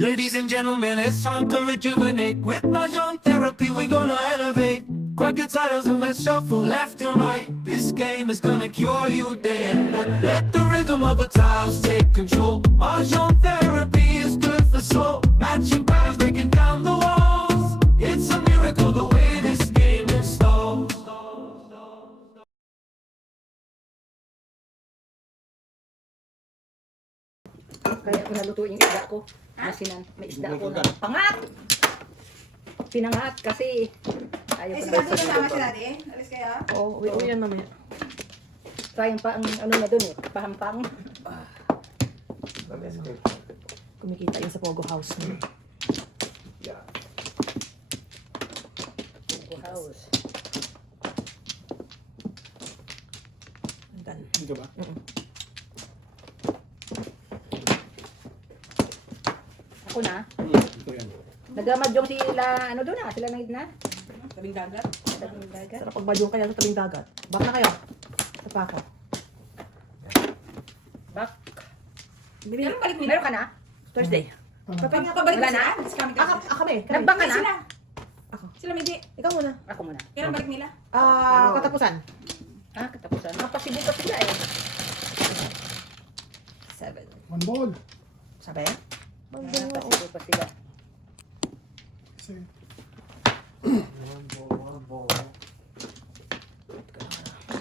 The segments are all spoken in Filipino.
Ladies and gentlemen, it's time to rejuvenate. With Mahjong therapy, we're gonna elevate. Grab your titles and let's shuffle left and right. This game is gonna cure you day and night. Let the rhythm of the tiles take control. Mahjong therapy is good for soul. Matching patterns, breaking down the walls. It's a miracle the way this game installs. Kaya ko nalutuin yung isda ko. Masinan, may isda ko na pangat! Pinangat kasi ayaw Ay, ko sigado na na tama siya natin. Alis kayo. Oo, uwi yan mamaya. Sayang pa ang ano na dun eh, pahampang. Kumikita yun sa Pogo House. Pogo House. Andan. Dito ba? Ako na. Ito yan. Nagamadyong sila, ano doon na, sila na. Tabing dagat. Tabing dagat. Sarap pagbadyong kaya sa tabing dagat. Bak na kayo. Sa pa ako. Bak. Meron balik nila. Meron ka na? Thursday. Papahinga pa balik Wala na na? sila. Discount Kami. Nagbank ka Ay, na? sila. Ako. Sila may di. Ikaw muna. Ako muna. Kailan balik nila? Katapusan. Ah, katapusan. Mapasibo pa sila eh. 7. One ball. Sabi? Mapasibo pa sila. Kasi,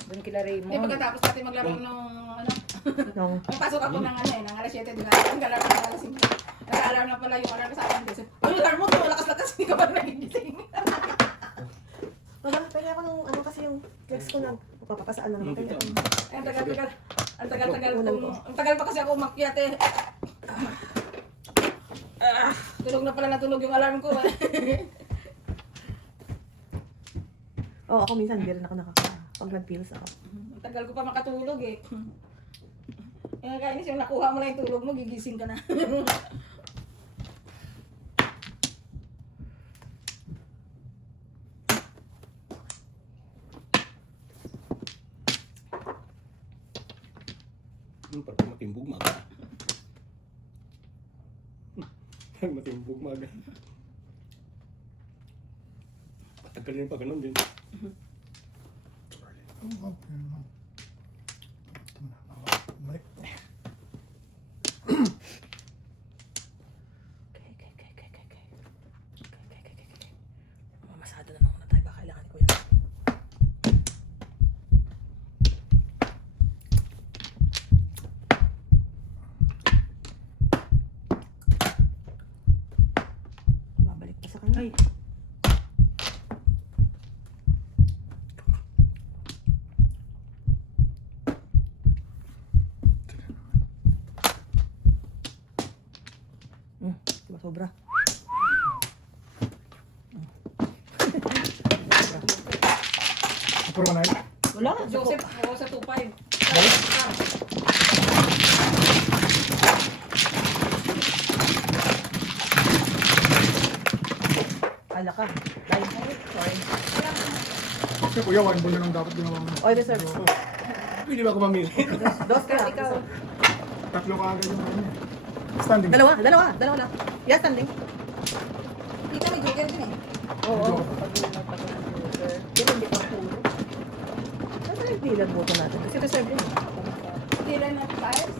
Doon kila Raymond. Hindi pagkatapos natin maglaro ng ano. Nung Pasok ako ng ano eh, ng alas 7 di ba? Ang galaro ng alas 5. Nag-aalarm na pala yung alarm sa akin. Ang alarm mo, malakas-lakas, hindi ka ba nagigising? Wala, pwede ako nung ano kasi yung flex ko na papapasaan na naman kayo. Ang tagal-tagal. Ang tagal-tagal ko. Ang tagal pa kasi ako umakyat eh. Tulog na pala natulog yung alarm ko. Oo, ako minsan hindi rin ako pag nag-pills ako. Ang tagal ko pa makatulog eh. Yung kainis yung nakuha mo na yung tulog mo, gigising ka na. parang matimbog maga. Parang matimbog maga. Patagal rin pa ganun din. Okay. Mamasada na naman tayo. Baka kailangan ko yan. Babalik pa sa kanya. Diba sobra? Apuro ka na yun? Wala. Joseph, ako sa 2.5. Ala ka. Bye. Sorry. Kasi kuya, one ball na lang dapat ginawa mo. Oy, reserve. Pwede ba ako mamili? Dos ka. Ikaw. Tatlo ka agad yung ano. Standing. Dalawa lang. Yes, standing. Kita may joker din eh. Oo. Pag user. Pero hindi pa puro. Saan yung dealer boto natin? Kasi reserve yun. Tira na files.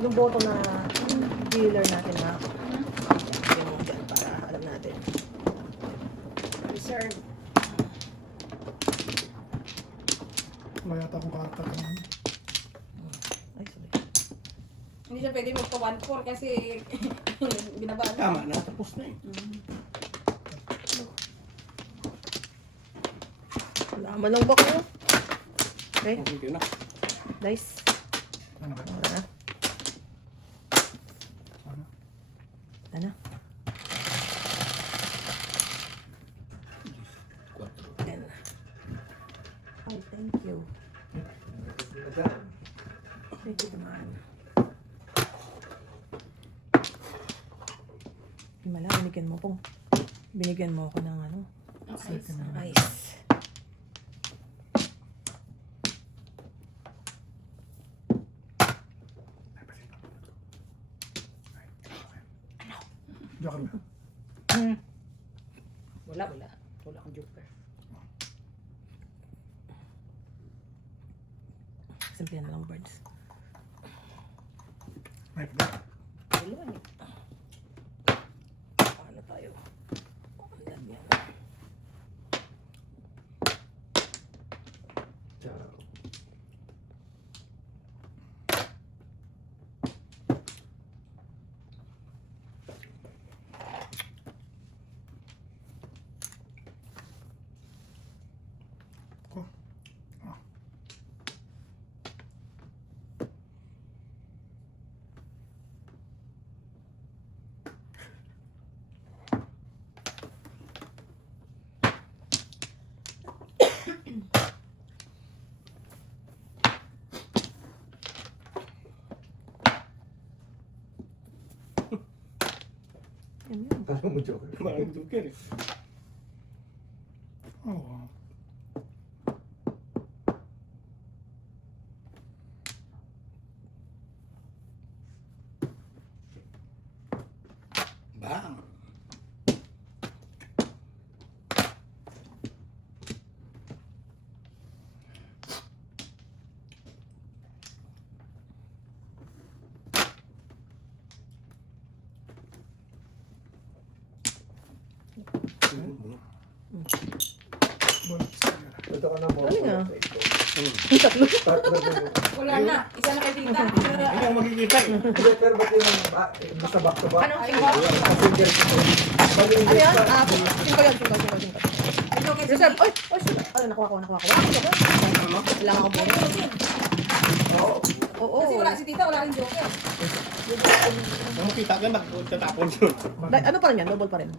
Yung boto na dealer natin na yung dyan para alam natin. Reserve. Wala yata akong karta ka naman. Ay, sorry. Hindi siya pwede magpa 1-4 kasi binabaan. Tama na, tapos na eh. Laman ng bako. Okay, Okay na. nice. Ano ba? Wala na. Ano? Wala na. Ten. Ay, thank you. Thank you naman. Himala, binigyan mo ako ng ano? Ice. Joker na. Wala. Wala akong joker. Simple na lang, birds. May problema. Wala eh. Paano tayo? Ang yan. Ko. Ah. Yan yun. Maraming joker eh. Oo. Bang! Bonus. Ito ka na mo. Ano nga? Hmm. Ang tatlo. Tatlo din. Wala na. Isa na kay tita. Hindi ako makikita eh. Hindi, pero ba't yung basta back to back? Ano? Ay, Sino? wow. Bali yung Ano yan? lista. Ah, 5 yan. Ito kay Reserve. Oy! Oy! Ano, nakuha ko. Wala akong joker. Wala akong bonus. Oo. Oo. Kasi wala si tita, wala rin joker. Ang makita ka, magtatapon yun. Ano pa rin yan? Double pa rin.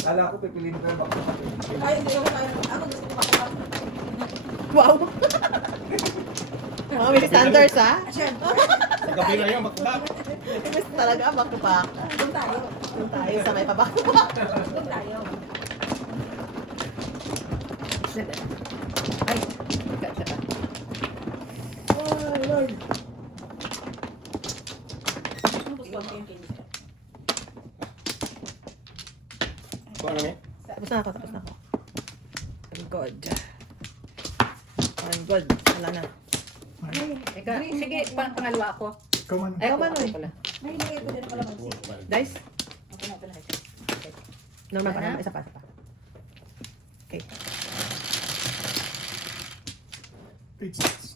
Kala ko pipiliin ko yung back to back. Tayo, hindi ako tayo. Ako gusto ko makapag. Wow! Mga may standards, ha? Sa gabi na yun, back to back. Miss talaga, back to back. Doon tayo. Doon tayo sa may pa-back to back. Doon tayo. Ay, siya pa. Ay, Lord. Ano gusto ko yung candy? Kung ano eh? Tapos na ako. I'm good. I'm good. Wala na. Teka, sige, pangalawa ako. Ikaw man. Ay, Ikaw ako man, eh. pala. May hindi ko din pala mag-sip. Dice? Ako na pala. Normal pa Ano? naman. Isa pa. Okay. Eight sticks.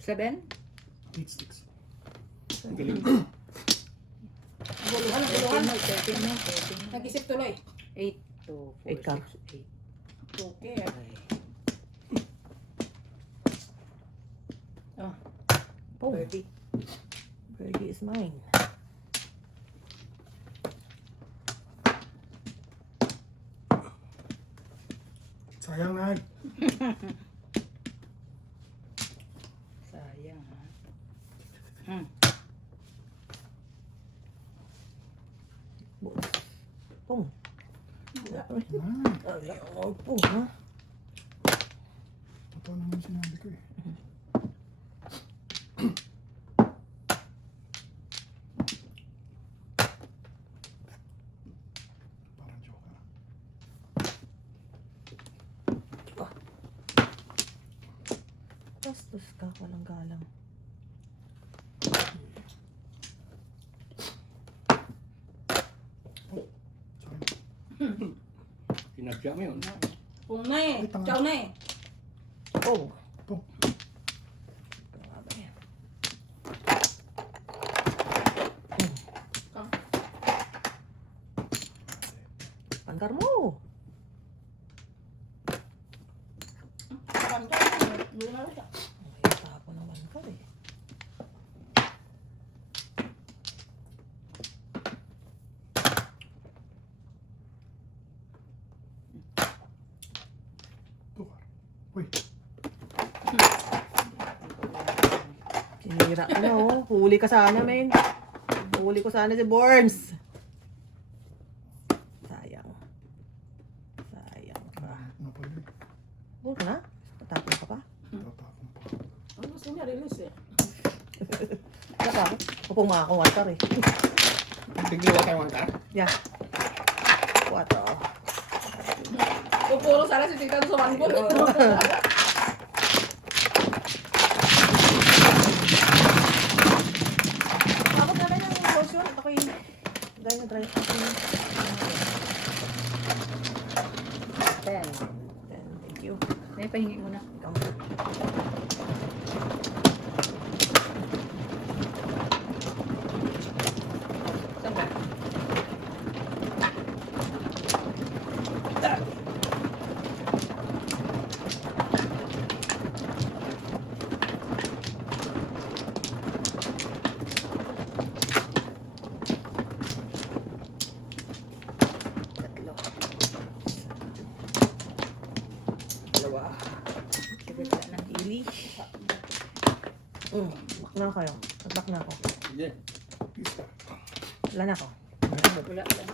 7? 8 sticks. Ang galing. Guluhan, guluhan. 13. Nag-isip tuloy. 8 to 4, 8 ka. 6, 8. Okay. Oh, Oh, 30. Birdie is mine. Sayang na. Sayang ha. Pong. Oh, pong, ha? Totoo naman yung sinabi ko eh. Parang joker. Bastos ka. Walang galang. Sorry. Sinadya mo yun. Kung na eh. Ay, tanga. Chow na eh. Oh. Pong. Ano nga ba yan? Pangkar mo. Parang chow na eh. Doon na lang siya. Ay, tapo ng pangkar eh. Tukar. Uy. Sinira ka na oh. Huli ka sana, men. Huli ko sana si Borns. Sayang. Sayang ka. Ano pa yun? Huli ka na? Patapon ka pa? Tatapon pa. Ang gusto niya release eh. Wala pa ako. Upong mga ako, water eh. Biglawa tayo ang car. Yeah. 4. Pupuro sana si tita doon sa manggol. Ako namin ang portion. Ako'y dry na dry. 10. Thank you. May pahingi muna. Ikaw. Saan ba? Tatlo. Dalawa. Bigla na. Ili. Back na kayo. Back na ako. Sige. Wala na ako. Wala lang.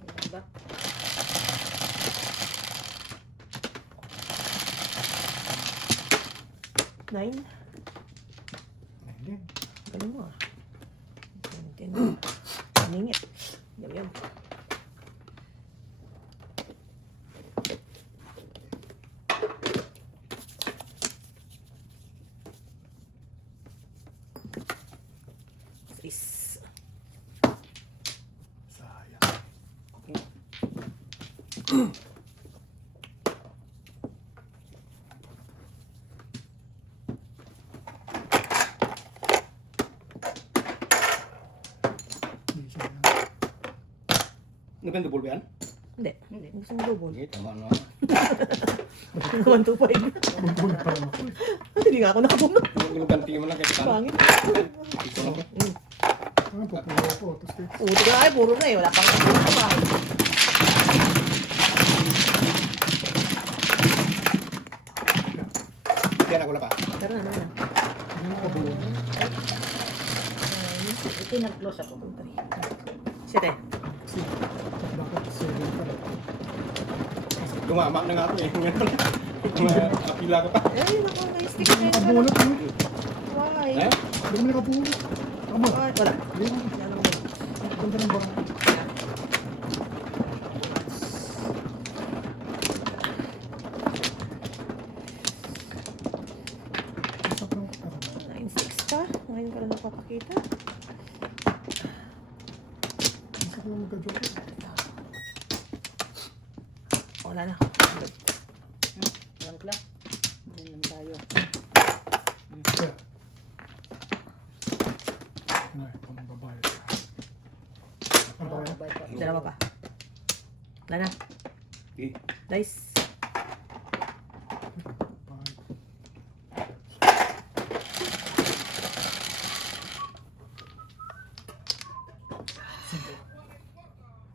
Wala ba? Nine. Ayun. Galing mo ah. 10. Ningit. Yum yum. Is. Sayang. Hindi siya yan. Nagandubol ba yan? Hindi. Hindi. Gusto mo double. Sige, tama na. 1, 2, 5. Bubulit pa rin ako. Hindi nga ako nakabunod. Ginuganti mo lang kahit saan. Pangit. Ito na ba? Ang pupulo ko. Tapos dito. Puti ka ay, puro na eh. Wala pang kapag. Yan ako na pa. Pero na, na. Hindi mo kabuo. Ito nag-close ako. 7. Kasi dapat 7 pa. Tumama na nga ako eh. Apila ka pa. Ay, naku, may stick Hindi na mo yun. nakabulot. Why? Eh? Hindi mo nakabulot. Tama. Why? Wala. Hindi mo. Wala naman. Ang ganda ng barang. Isa pa lang ako. 9-6 ka? Ngayon ka lang napapakita. Isa pa lang magka-joke. Wala na. Walang lang. Diyan lang tayo. Kaya. Ay, pang babae. Ang babae. Bye pa. Dalawa pa. Wala na. Okay. Dice.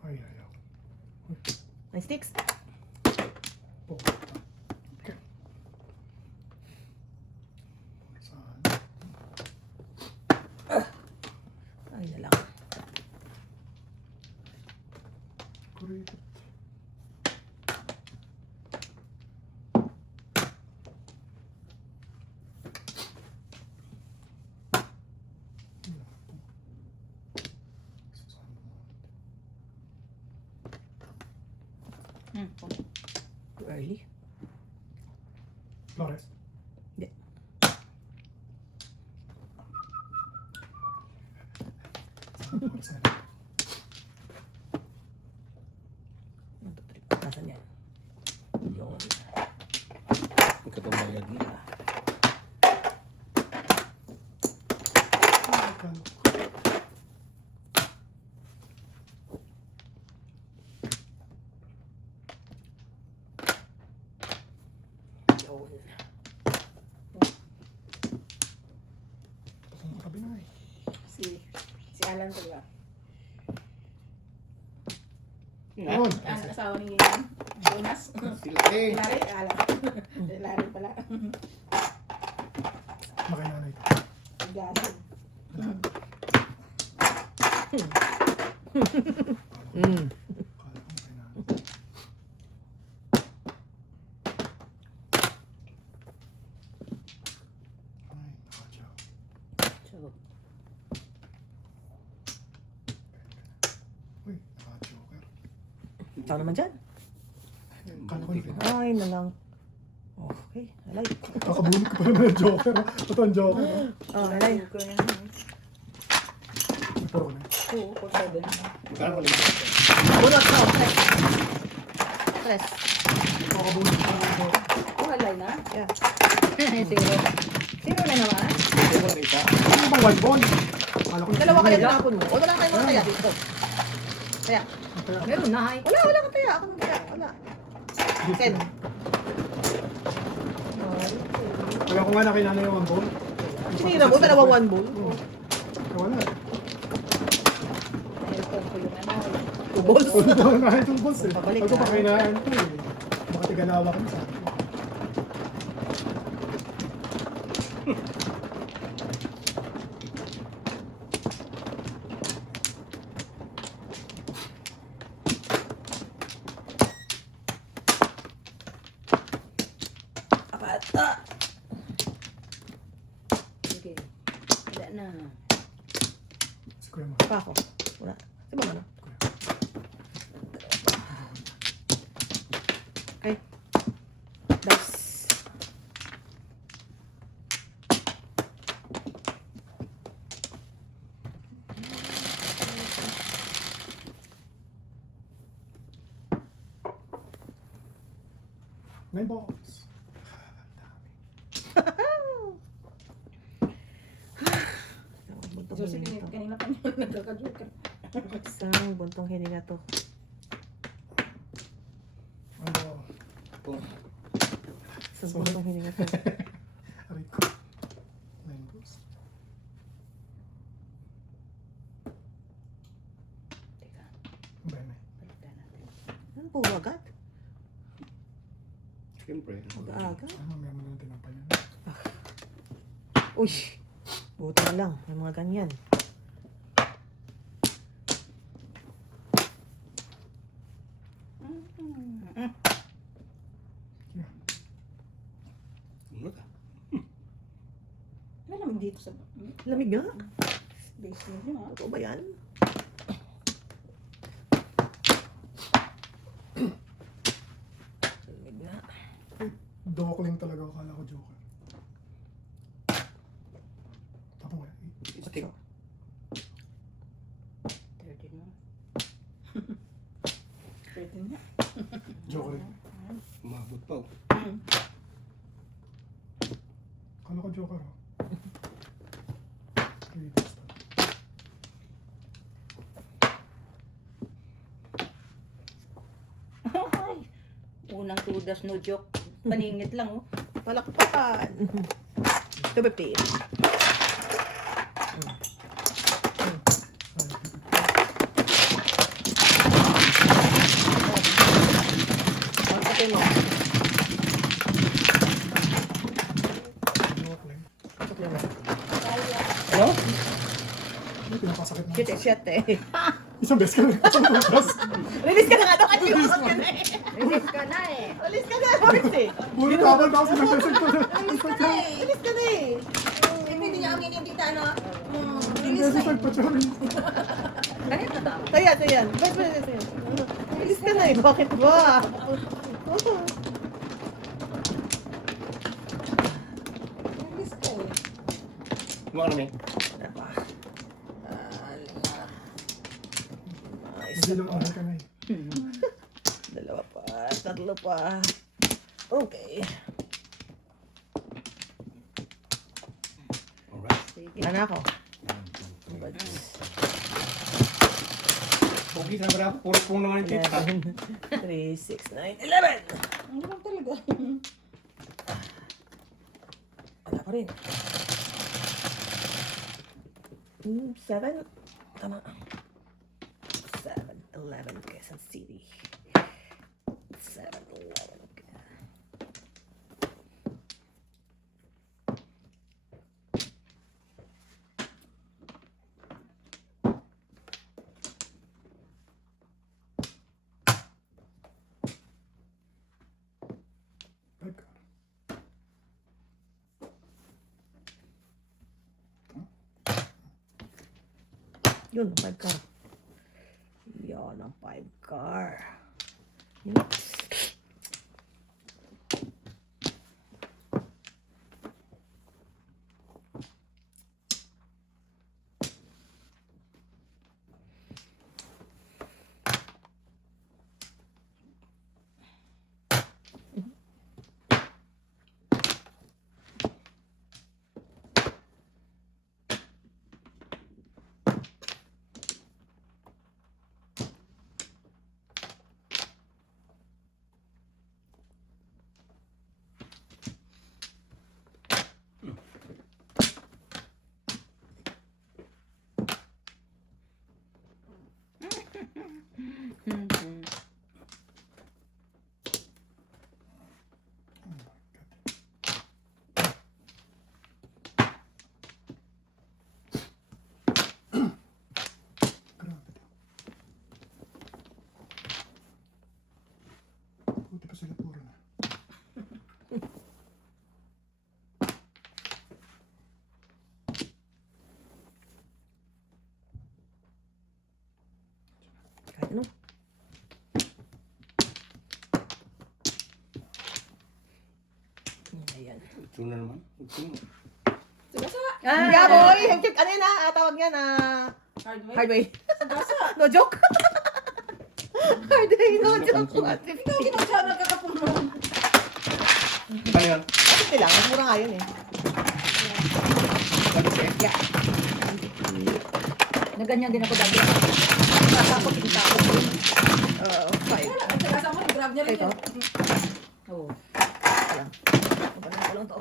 Ay, ay, ay. 9 sticks. Po. Okay. Saan? Ay na lang. Kuripot. Too early. Flores. Hindi. Saan? Nasaan yan? Yun. Magkatumayad na. Saan? Yun. Pasok mo tabi na eh. Si Alan to ba? Yun. Ang asawa ni Jonas. Sila eh. Larry, Alan. Larry pala. Makinanay ko. Gasin. Mm. Kala ko makinanay. Ay, nakadyaw. So, Okay, naka-joker. Ikaw naman dyan. Kala ko na. Ay na lang. Okay, alay. Kakabulit ko pa naman ng joker. Ito ang joker. Oh, alay. May puro ko na. 2, 4, 7. Kala ko lang. Bunot ko. Tres. Kakabulit ko pa naman ng joker. Walay na. Yeah. 0. 0 na naman. Ito ba isa? Ano bang white ball? Kala ko na. Dalawa kaya tinapon mo. O wala kayo mga kaya dito. Kaya. Meron na. Wala kang kaya. Ako nang kaya. Wala. 10. Kaya ko nga nakinana yung 1 ball. Sinira mo, dalawa 1 ball. Oo. Wala. Meron ko yung ano. 2 balls. Wala daw na itong balls eh. Pabalik Ako na. pa kainaan ko eh. Baka tiganawa kami sa akin. Apat. Sige. Wala na. Si Kuya Ma. Pa ako. Wala. Di ba ano? Okay. Das. Nine balls. So, sige, kanina pa niyo nagkaka-joker. Isang buntong hininga to. Ano? Isang buntong hininga to. Aray ko. Nine balls. Teka. Bene. Baliktad natin. Ano po agad? Siyempre. Mag-aaga? Ano, may mga tinampay yan. Uy! Buti na lang. May mga ganyan. Bunot ah. May lamig dito sa Lamig nga. basement niyo, ha? Totoo ba yan? Lamig nga. Dokling talaga ako. Kala ko joker. Tapos nga. Stick. 13 mo. 13 niya. Joker yun. Umabot pa oh. Kala ko joker oh. Three balls na. Ay. Unang tudas, no joke. Paningit lang, oh. Palakpakan. 250. Pagkatay mo. Dokling. Pagkatay mo. Ano? Ano pinapasakit mo? Siyete. Isang beses ka lang. Isang beses. Release ka na nga daw kasi usap ka na eh. Release ka na, eh. Release ka na. Release eh. Buro tabal daw sa beses ko. Release ka na eh. Release ka na eh. Hindi niya ang yung tita, ano? Beses nagpa-charm. Ganito na. Ayan, ayan. Ba't ba ayan? Release ka na eh. Bakit ba? Release ka eh. Kumaka namin. Hindi lang ahal ka na eh. Dalawa pa. Tatlo pa. Okay. Alright. Sige. Ano ako? Pogi na ba ako? Puro pong naman yung tita. 11, 3, 6, 9, 11! Ang naman talaga. Wala pa rin. 7. Tama. 7, 11, Quezon City. 7, 11. Five ka. Yun, 5 ka. Yo. Ayaw ng 5 car. Buti pa sila puro na. Kahit ano. Ayan. Ito na naman. Ito na. Sagasa. Yeah, boy! Ano yun tawag niya na Hardway. hardway. Sagasa. No joke. Hardway, no joke. Ikaw ginasya nagkakapunan. Ano yan? Kasi lang, mas mura nga yun eh. Ano siya? Yeah. Na ganyan din ako dati. Tapos kita ko. 5. Wala, ang sagasa mo, grab niya rin Ito? yan. Oo. Pabalhan ko lang to.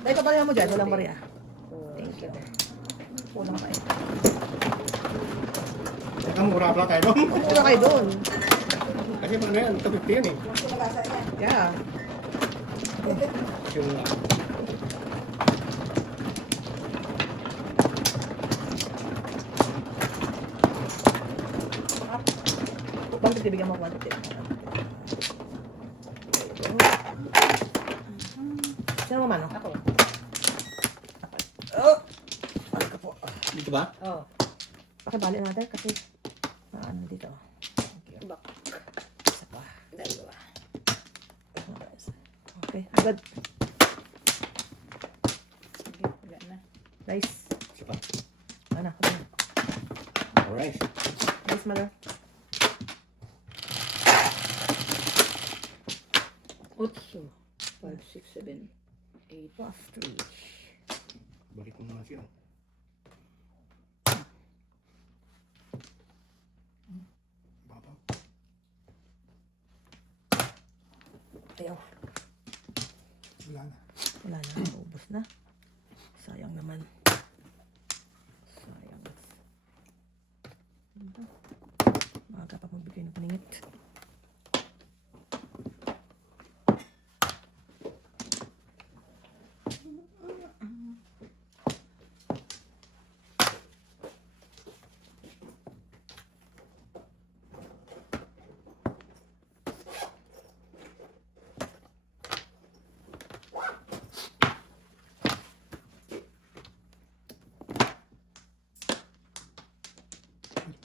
Dahil pabalhan mo dyan, walang Maria. Thank you. Kulang kayo. Teka, mura pala tayo doon. Kulang kayo doon. Kasi ano yan, ito 50 yan eh. Yung sagasa yan. Yeah. Yung Bakit ibigyan mo 1 tip? Sino mo man? Ako. Oh! Ano ka po? dito ba? Oo. Pakibali natin kasi ano dito. Bak. Isa pa. Dalawa. Okay, agad. Sige, wala na. Nice. Isa pa. Ano? Alright. Nice, mother. Otso. 5, 6, 7, 8. Plus 3. Balik mo naman siya. Babaw. Ayaw. Wala na. Wala na. Ubus na. Sayang naman. Sayang. Maaga pa magbigay ng paningit.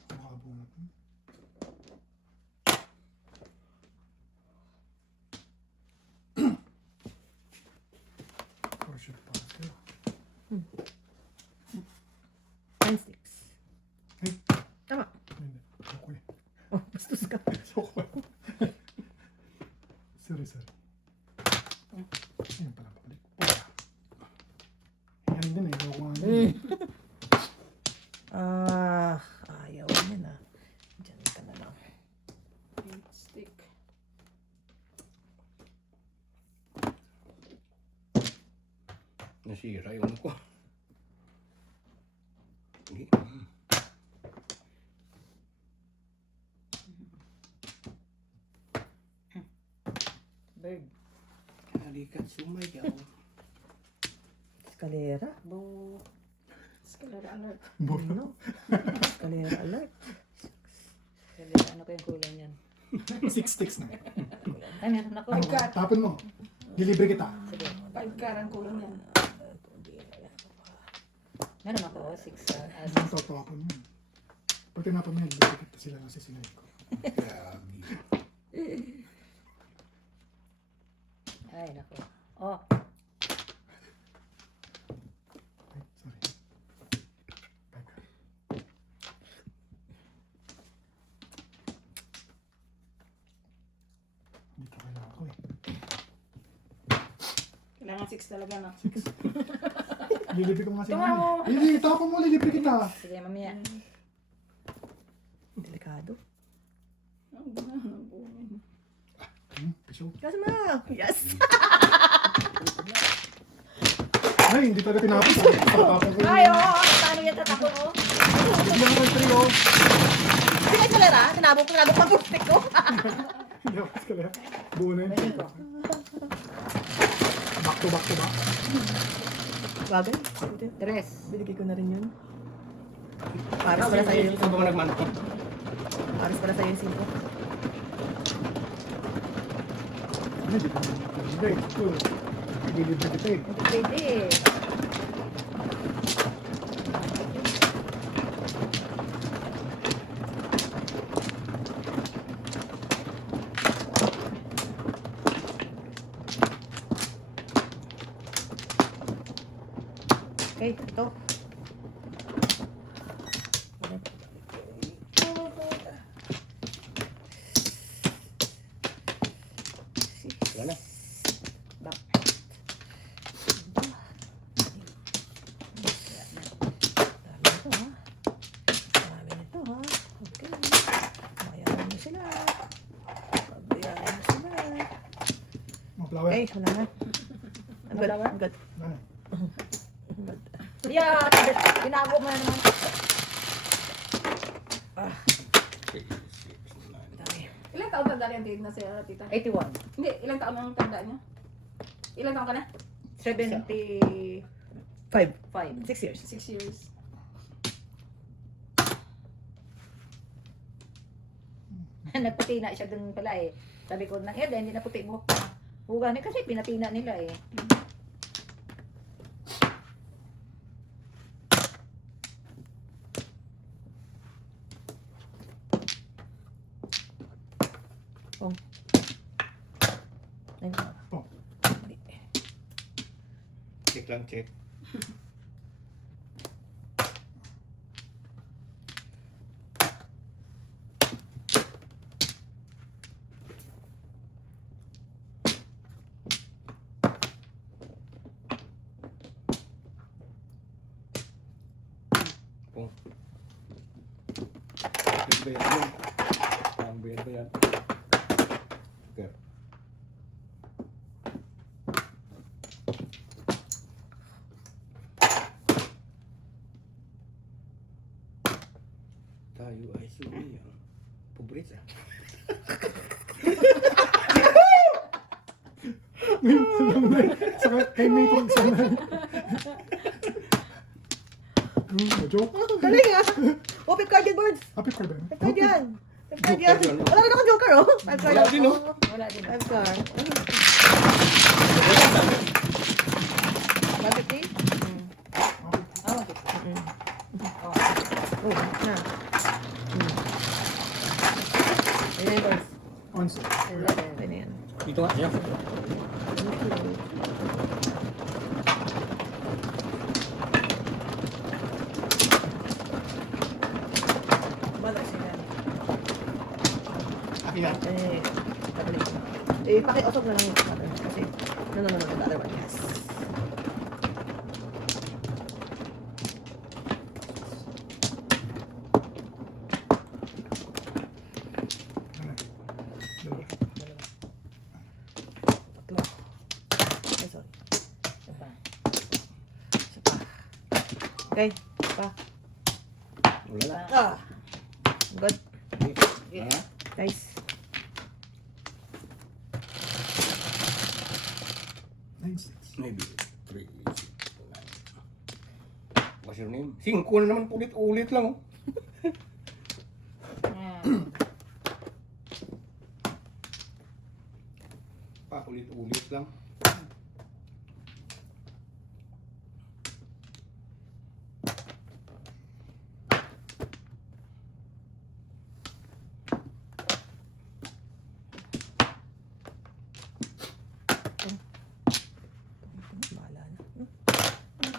Nakakabunot. Worship pa sila. 9 sticks. Hey, Tama. hindi. Okay. Oh, bastos ka. Okay. Sorry, sorry. Ayun pala, pabalik. Yan din eh. Gawa nga din. Ayaw niya na. Diyan ka na lang. Stick. Nasira yung ano ko. Hindi. Bird. Kalikat sumayaw. Escalera. Bo. Escalera alert. Ano? Escalera alert. Sabi, ano kayang kulay niyan? 6 sticks na. Ay, meron ako. Five car. Tapon mo. Delivery kita. Sige. 5 car ang kulang yan. Meron ako, 6. Ang totoo ako nun. Pag tinapon mo yan, dikit na sila kasi sinay ko. Ay, nako. Oh, Ay, sorry. Teka. Dito kaya ako eh. Kailangan 6 talaga, no? Lilipi ko nga si Tunga mo. Mami. Hindi, tapon mo, lilipi kita. sige, mamaya. Delikado. Ang ganda ng buhay. Piso. Kasi ma. Yes. Ay, hindi talaga tinapon. Tapon ko. Ay, oo, paano yan tatakot, oh? Bigyan ko yung trio. Hindi ka kalera. Tinabog pang plastic ko. Hindi ako kasi kaya. Buo na yun. Ganyan ko. Back to back to back. Bagay. 3. Binigay ko na rin yun. Paras pala sa'yo yung Ikaw ba nagmantok? Paras pala sa'yo yung 5. Hindi, di ba? Hindi, ito. Lilipi kita eh. Pwede. Okay, ito. Wala na. Back. Dami nito ha. Okay. Bayaran mo sila. Bayaran mo sila. Mga flower. Okay, wala na. I'm good. I'm good. Ano? Yeah, tinago mo na naman. Dami. Ilang taon tanda rin din na si tita? 81. Hindi, ilang taon ang tanda niya? Ilang taon ka na? 75. 5. 6 years. 6 years. Nagputi na siya dun pala eh. Sabi ko, hindi na puti mo. Huganin kasi pinatina nila eh. Ayun. Oh. Check lang, check. Pong. Bayad ba yan? Ang bayad ba yan? Okay. Tayo ay suwi ang pobreza. Saka kay May itong isa na. Joke. Galing ah! Oh, pip card yan, birds! Happy card ba? Pip card yan! Pip card yan! Joker yun, no? Wala rin akong joker, oh! Pip card. Wala din, no? Wala din. 5 card. Bakit eh? Oh, Oh, na. Ayan, birds. Once. 11. Ayan. Dito nga, yan. Bala sila. Akin na. Pabalik ko. Pakiusap na lang yung other. Kasi, no, the other one, yes. Tatlo. Ay, sorry. Isa pa. Okay, pa. Wala na. Ah! Good. Wala na. Nice. Nice. Maybe 3, 6, 9. What's your name? 5 na naman ulit-ulit lang, oh. Pa, ulit-ulit lang.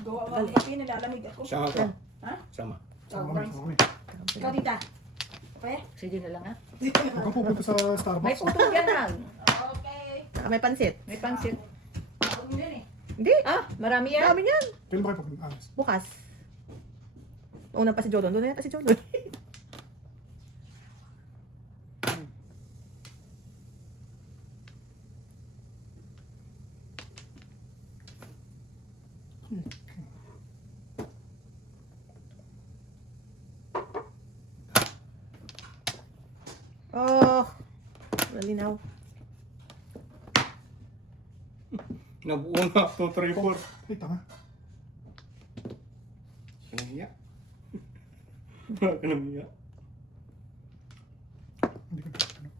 Gawa mo ang kape, nilalamig ako. Sama ko. Ha? Sama. Oh, Sama Bryce. kami. Ikaw, tita. Okay? Sige na lang ha. Huwag kang pupunta sa May Starbucks. putol yan ha. Okay. May pansit. May pansit. Huwag mo yan eh. Hindi. Ah, marami yan. Dami niyan. Kailan ba kayo pag-alas? Bukas. Una pa si Jodon. Doon na yata si Jodon. Oh, malinaw. Nabuo na 2, 3, 4. Ay, tanga. Kanahiya. Kanahiya. Hindi ko ano.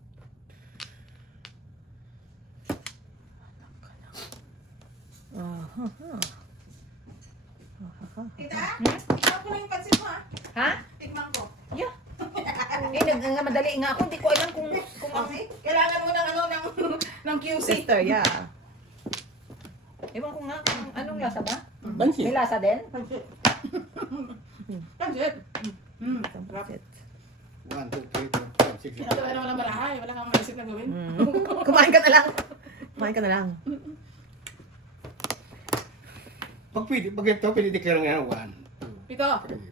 Tita, tikman ko na yung pansit mo ha. Ha? Tikman ko. Yeah. Madali nga ako. Hindi ko alam kung ano. Okay? Kailangan mo ng ano, ng QC. Sister, yeah. Ewan ko nga kung anong lasa ba? Pansit. May lasa din? Pansit. Pansit. Pansit. 1, 2, 3, 4, 5, 6, 7. Kinagawa naman ng barahay. Wala kang maisip na gawin. Kumain ka na lang. Kumain ka na lang. Pag ito, pwede declare nga 1, 2, Pito.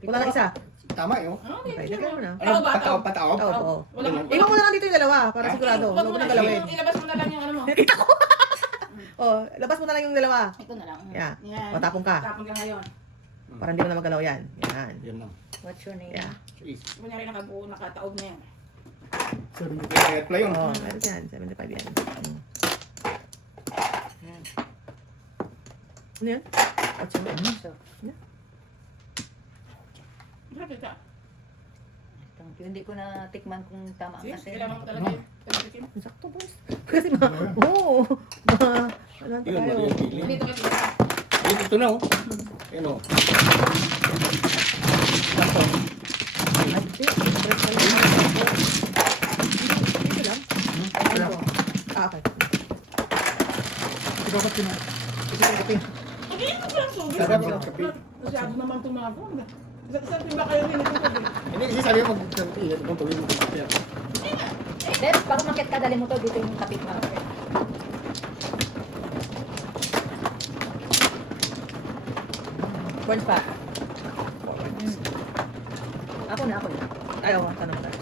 Wala lang isa. Tama yun. Ano? Okay, lagyan mo na. Tao ba? Pataob, pataob. Oo, oo. Wala kang... Iwan mo na lang dito yung dalawa para Ah? sigurado. Huwag Huwag mo mo na na galawin. ilabas mo na lang yung ano mo. Oh, labas mo na lang yung dalawa. Ito na lang. Yeah. Yan. O, tapon ka. Tapon ka ngayon. Para hindi mo na magalaw yan. Yan. Yan lang. What's your name? Yeah. Kunyari nakabuo, nakataob na yan. 70. Kaya pala yun. Oh, meron yan. 75 yan. Ano yun? 8 So, Bakit ka? thank you. Hindi ko na tikman kung tama See? kasi. Kailangan mo talaga yun. Pagkatikin. Sakto, boss. Kasi oo. Ano Yun, tayo? mali yung pili. Dito ka dito. Ito na, oh. Yan, oh. Sakto. Dito lang. Wala. Ah, okay. Ikaw ba't kinain? Ito yung kape. Hindi mo lang sugi. Sarap yung kape. Masyado naman tumabong. Isang timba kayo rin ito. Hindi kasi sabi mo, mag-iinit kung tuwin mo kung kaya. Then, pag umakit ka, dali mo to dito yung kapit mo. Burns pa. Ako na. Ayaw, tanong tayo.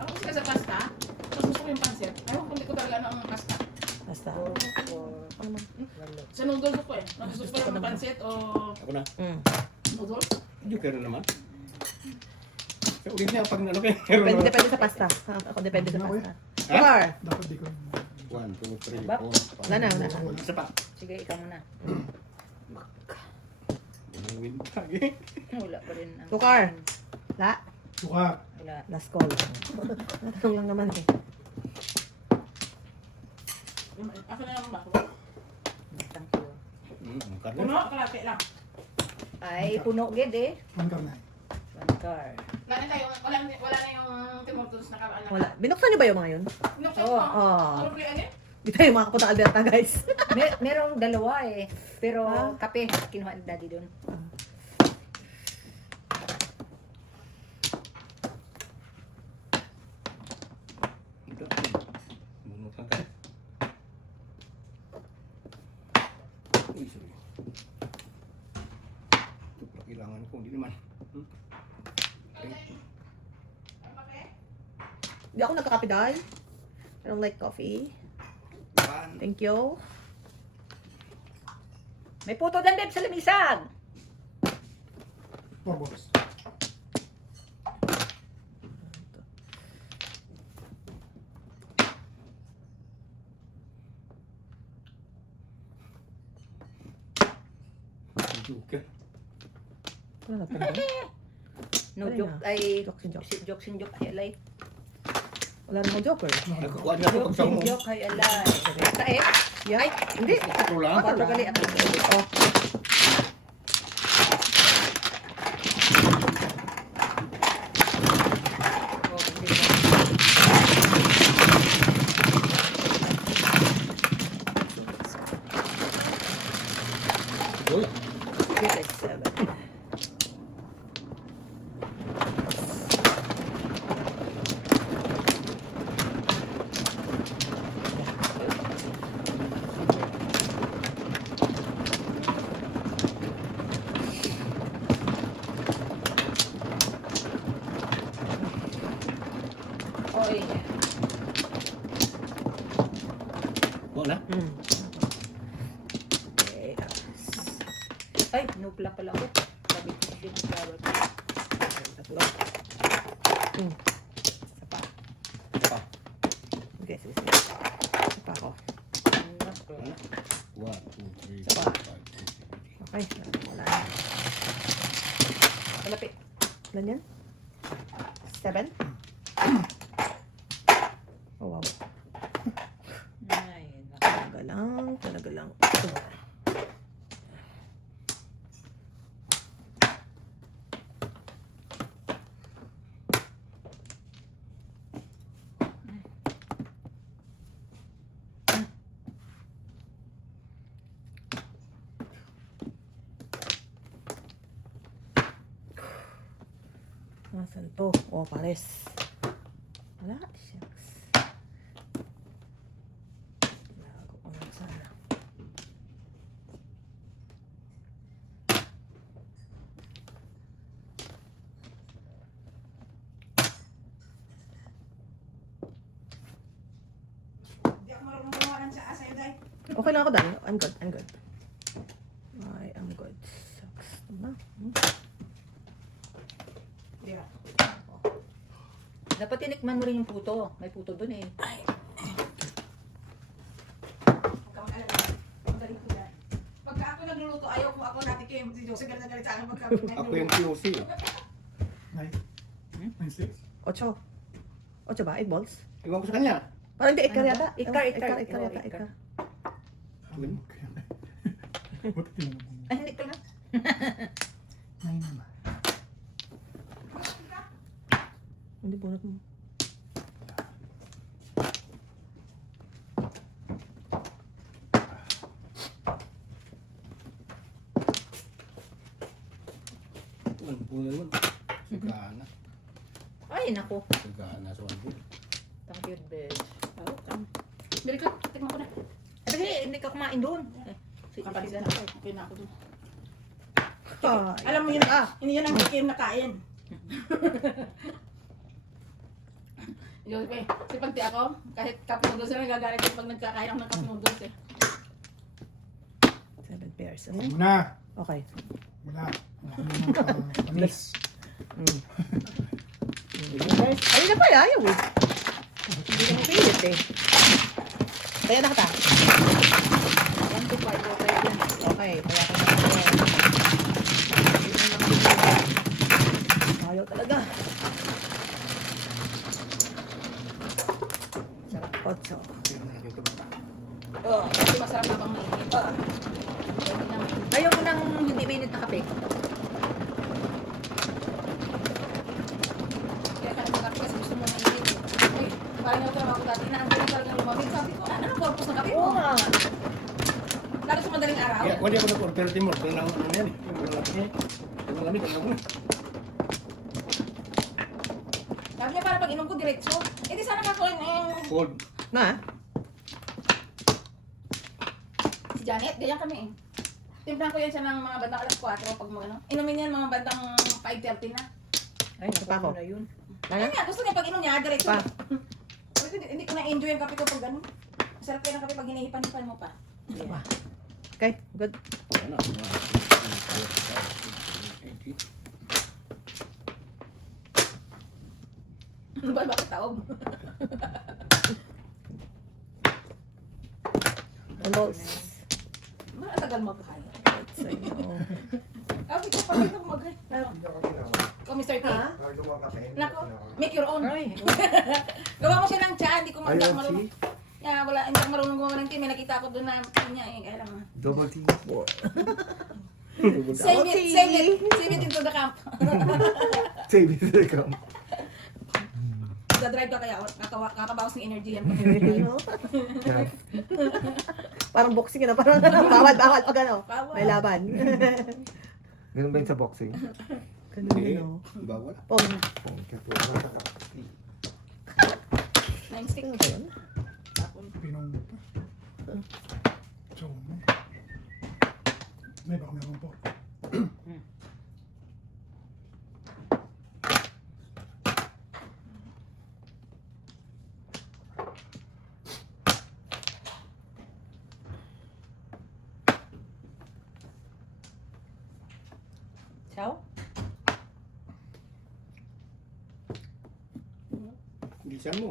Ako kasi sa pasta, mas gusto ko yung pansit. Ayaw kung hindi ko talaga ang pasta. Basta. Sa noodles ko eh. Mas gusto ko yung pansit o Ako na. noodles. Hindi ka rin naman. Sa ulit niya, pag ano kayo. Depende sa pasta. Ako depende sa pasta. Ha? Kumar. Dapat di ko. 1, 2, 3, Bap. 4, 5. Wala na, wala. Isa pa. Sige, ikaw muna. Win tagi. Wala pa rin. ang- Sukar. La. Suka. Wala. Last call. Natanong lang naman eh. Ako na naman ba? Thank you. Karne. Puno, kalate lang. Ay, puno gid eh. One karnay. One car. Wala na yung timurtos na kalaan. Wala. Binuksan niyo ba yung mga yun? Binuksan Oo. ko. Oh. Ano ba yan? Di tayo makapunta Alberta, guys. Merong dalawa eh. Pero Ah. kape, kinuha ni daddy doon. Bunutan ka. Uy, sorry. Ito pala kailangan ko, hindi naman. Okay. Di ako nagkakape dahil. I don't like coffee. One. Thank you. May puto din babe sa lamisag. 4 balls. Joker. Wala na pa ba? No Wala joke na. ay Jokes and jokes. jokes and joke ay alay. Wala na joker. Nagkakuha niya ako Jokes pag sa and mo. joke ay alay. Basta eh. Yeah. Ay, hindi. Ito lang. Ako gali ako. Oh. Yes. 7. Oy. Wala. Okay. Ay, nupla pala ako. Sabi ko din yung flower. Tatlo. Isa pa. Pa. Okay, sige, sige. Isa pa ako. One, two, three, Isa pa. four, five, six, seven. Okay, wala na. Malapit. Ilan yan? 7? Oh, wow. Ay, Talaga lang, talaga lang. Nasaan to? Oh, pares. Wala, shucks. Lago ko na sana. Hindi ako marunong gumawa ng tsaa sa'yo, Day. Okay lang ako, Dan. I'm good, I'm good. I am good. Shucks. Tama. Hindi ako. dapat tinikman mo rin yung puto. May puto dun eh. Huwag ka mag-alala. Magaling ko yan. Pagka ako nagluluto, ayaw ko ako natikim. Si Jose galit na galit sa akin pagka Ako yung QC. Nine. 9, 6. 8. 8 ba? 8 balls? Iwan ko sa kanya. Parang hindi, ikar Ano ba? yata. Ikar, Ewan, ikar. ikar Oo, yata, ikar. ikar. Twin. Buti tinanong mo. Ay, hindi pala. 9 naman. Hindi bunot mo. Ang bulan mo. Sagana. Ay, naku. Sagana sa one. Thank you, bitch. Oo, kam. Bili ka, tikman ko na. Ay, kasi hindi ka kumain doon. Kapalitan ako. Okay na ako dun. Ay, Alam mo yun, hindi yan ang kikim na kain. Jose, si pagti ako, kahit cup noodles na nagagalit ko pag nagkakain ako ng cup noodles eh. 7 pairs. Wala Okay. mo na. Okay. Wala. Wala ka naman panis. Ay, na pa, ayaw eh. Hindi naman pilit eh. Kaya na kita. 1 to 5 okay dun. Okay, kaya ka na. Ayaw talaga. Sarap. 8. Kasi masarap na pang mainit. Pwede na mainit. Ayaw ko ng hindi mainit na kape. Kaya ka nagkakape kasi gusto mo mainit. Uy, parang yung trabaho ko dati, inaantay na talagang lumamig. Sabi ko, anong purpose ng kape mo? Oo nga. Lalo sa madaling araw. Kaya hindi ako nag-order timor. Ito lang ano yan eh. Yung malamig eh. Yung malamig. Alam ko na. Sabi niya, para pag inom ko diretso. Eh di sana kakuin Cold. Na? si Janet, ganyan kami eh. Timplahan ko yan siya ng mga bandang alas 4 pag mga ano. Inumin yan mga bandang 5:30 na. Ay, Ito pa ako. na yun. Kaya nga, gusto niya pag inom niya, diretso. Pa. Kasi hindi ko na-enjoy ang kape ko pag gano'n. Masarap kayo ng kape pag hinihipan-hipan mo pa. Ito pa. Okay, good. Ano? 1, 2, 3, 4, 5, 6, 7, 8, 9. Ano ba, bakit taob? And balls. Matagal magkakaya. So, yun. Sabi ko, pag ito mag... Ikaw, Mr. T. Nako, make your own. Ay, Gawa mo siya ng tsa, hindi ko Ayaw, marunong. tea? Yeah, wala, hindi ako marunong gumawa ng tea. May nakita ko doon na tea niya eh. Kaya lang. Double T. Save it, tea. save it. Save it into the camp. Save it. Come. Dadrive ka kaya, kakabawas ng energy yan. Yeah. Parang boxing na, parang bawal pag ano. Bawal. May laban. Ganun ba yun sa boxing? Ganun Eh, yun, oh. Diba wala? Pong. Nine stick. Ano ba yun? Pinong so, may baka meron po. Ciao? Bilisan mo.